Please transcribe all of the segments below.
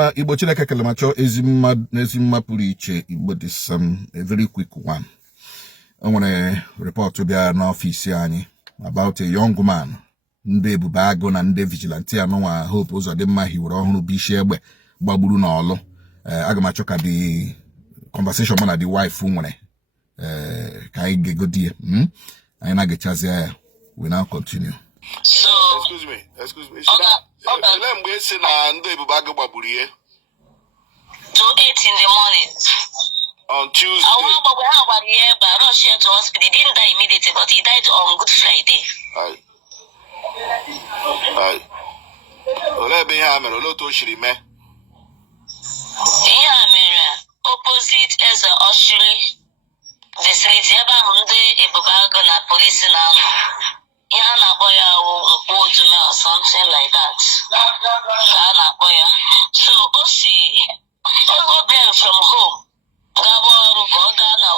Uzodinma, Igbo Chineke Kelemacho, Ezimma Puriche, Igbo, this a very quick one. I want to report to the office about a young man, Nde Bubago and Nde Vigilante, and Hope Uzodinma, he would all be shared by Babulu Nolo. Agamachoka, the conversation man at the wife, Fumone. Kai good dear. I na get chance here. We now continue. So, excuse me. Let me say na Nde Bubago Baburie. To 8 in the morning. On Tuesday. I want to have a year, but rush here to hospital. He didn't die immediately, but he died on Good Friday. Ole be ha mere lo to shiri me. Ya mere opposite as a Australia. The city about Nde Bubago na police now. Ya na boya Hope Uzodinma or something like that. Ya na boya. So Osi, all them from home. Gaboru Kogana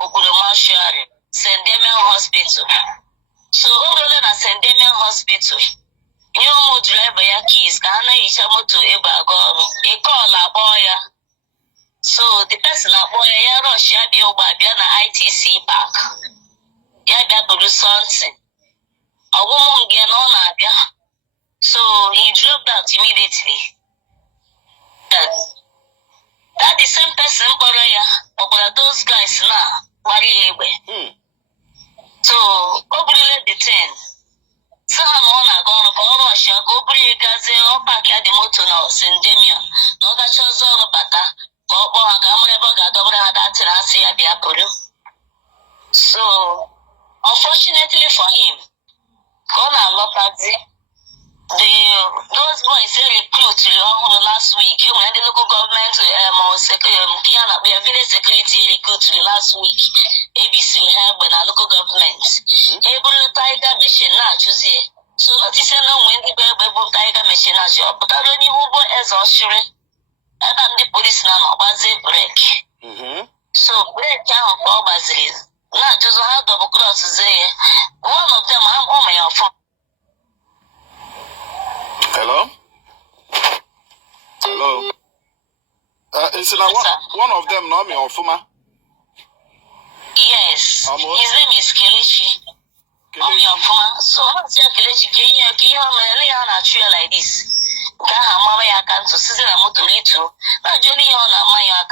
Okulomashari, St. Damien Hospital. So over na St. Damien Hospital. You mo drive your keys, Kana Ishamoto Ebago, a call a boya. So the person a boya Yaro Shabi Obabiana ITC Park. Yabia Buru something. A woman get on Abia. So he drove out immediately. That the same person, but those guys now, so, let the 10. So, I'm on a gun of all Russia, go bring a gaze or back at the motor now, St. Damien, no that shows all about that, or so, unfortunately for him, Gona Lopazi. Those boys recruit last week. When the local government we have village security recruit last week. ABC help when our local government. Able tiger machine now choose. So not to say no when the able tiger machine as your but I don't know as Australian. And the police now but they break. So break down for Basil. Now just how double cross there. One of them I'm home your phone. Hello? Hello? Is it one of them, not me, or Fuma? Yes. His name is Kelechi. So, what's your Kelechi? Can you like this? I can't to season a motor little. Not Johnny on a Maya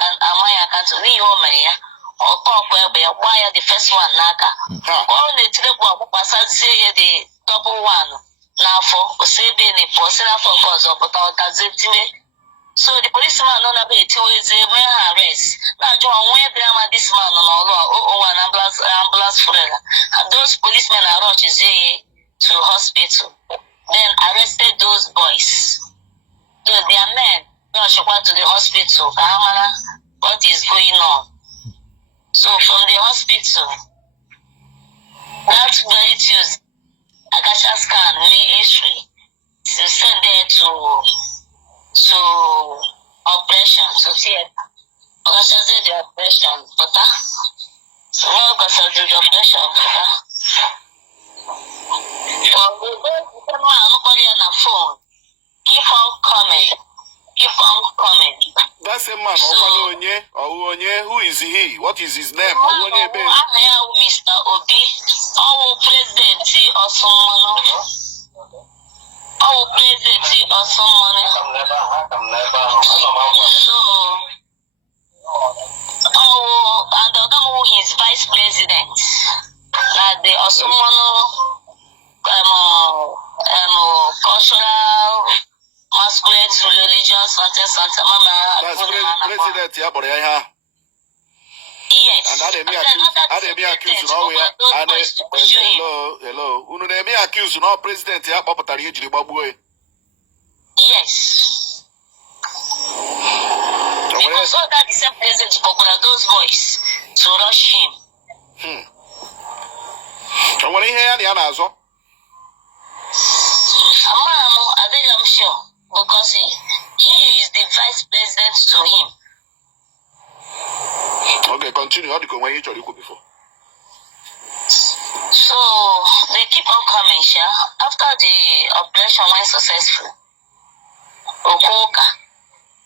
can't to leave home or talk where the first one, Naka. All the telephone passage say the double one. Now for saving the person for cause of so the policeman on a bit 2 ways arrest. Now John where drama this man on all one ambulance for and those policemen are rushed to hospital. Then arrested those boys. So their men rushed to the hospital. What is going on? So from the hospital that very Tuesday. Akasha scan May 3 to send there to operation to theater. Akasha did the operation, but so now Akasha did the operation, we go to the man nobody on the phone. Keep on coming. That's a man. So, who is he? What is his name? I'm Mr. Obi. Our president or someone. Our president or someone. So, and who is vice president. The Osomono cultural. Masculine religion, something, mama. That's president, yes. And how they be accused now? Hello. Uno they be accused now, president. Yes. Because all that the same president to those boys to rush him. And when he hear the answer, I'm sure. Because he is the vice president to him. Okay, continue. How do you when you told you before? So they keep on coming, After the operation went successful, Okoka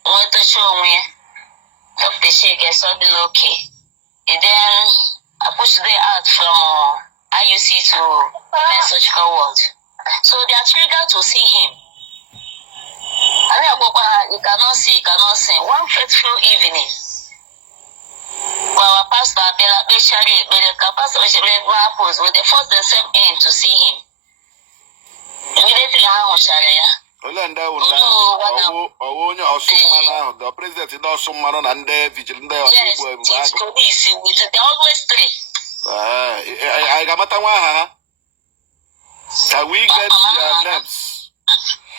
went to show me Dr. Sheikh Esobilo okay. And then I pushed them out from IUC to Men's Surgical Ward. So they are triggered to see him. And then you cannot see. One fateful evening, our pastor, pastor with the first and same aim to see him. Immediately, the president does some man and vigilante. Yes, police, they always three. I got Matawa. Can we get their names?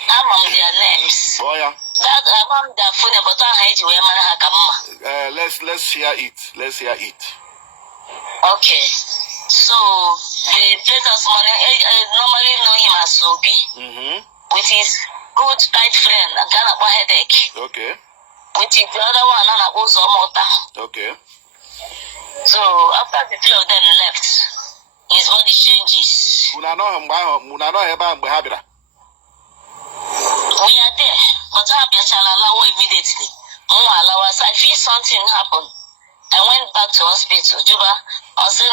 Among their names. Oh, yeah. That among the phone, but I hate you, Let's hear it. Let's hear it. Okay. So, the president normally know him as Sobi, with his good tight friend, a Ghana headache. Okay. With the other one, and a Uzomota. Okay. So, after the three of them left, his body changes. We are there, but I shall allow immediately. I feel something happen. I went back to hospital, Juba. I was saying,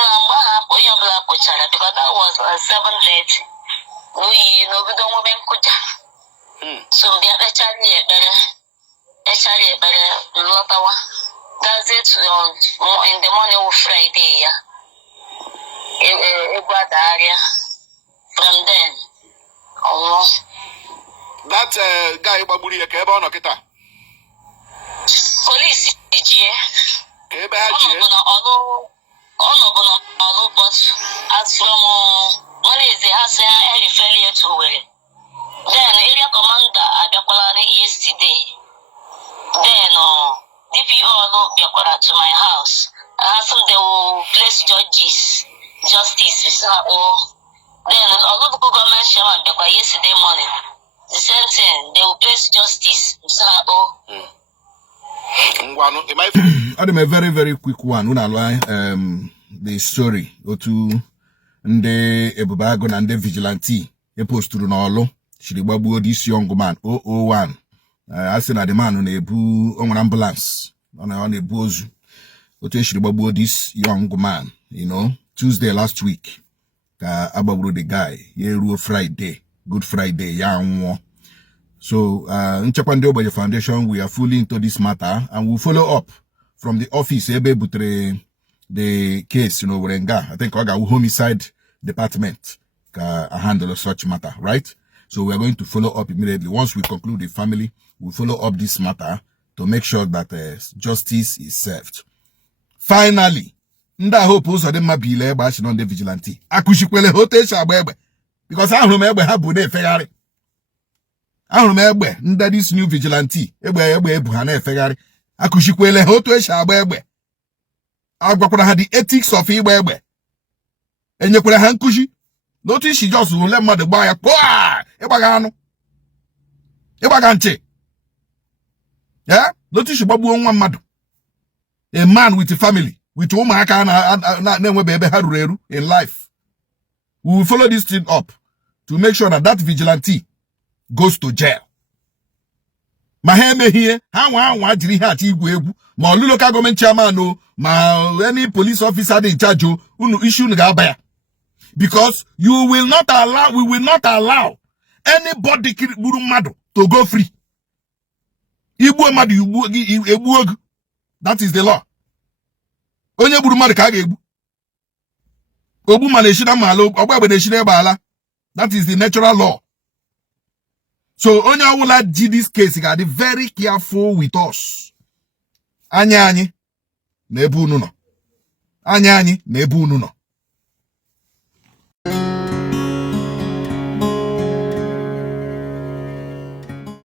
because that was 7:30. We don't want so they are actually better. That's it in the morning of Friday, yeah. From then, that guy Baburi Keba Nokita. Police, Keba, but as from when is the house and failure to wear. Then area commander Adakolani yesterday. Then DPO to my house. I asked them they will place justice. Then although the government chairman yesterday morning, the same thing, they will place justice. I'm a very, very quick one. The story to the Ebubagon and the vigilante. A post to Nolo. She babu this young man 001. I said the man on a boo on an ambulance on a bozu. Ote she babu this young man, Tuesday last week. Ababu the guy, Friday, Good Friday, young. So, in Chapando by the foundation, we are fully into this matter and we'll follow up from the office, the case, Werenga. I think Oga homicide department handle such matter, right? So we are going to follow up immediately. Once we conclude the family, we'll follow up this matter to make sure that justice is served. Finally, Hope Uzodinma bile bashi non de vigilante. Akushikwele hote shabebe. Because I remember Habude Ferrari. I remember this new vigilante. Ebe Buhane Ferrari. Akushikwele hote shabebe. Agwakura had the ethics of Ibebe. And you could have Hankushi. Notice she just will let mother buy a Ebagano. Ebaganche. Yeah? Notice she babu one madu. A man with a family. With whom I can in life. We will follow this thing up to make sure that vigilante goes to jail. Maheme here, how did he ma local government chairman no, ma any police officer in charge unu issue ngabaya. Because we will not allow anybody to go free. That is the law. Onye buru mmadụ ka ga-egbu. Ogbu ma na-eshina malo, ogba na-eshina ebala. That is the natural law. So onye awula ji this case ga be very careful with us. Anya anyị na ebe unu nọ. Anya anyị na ebe unu nọ.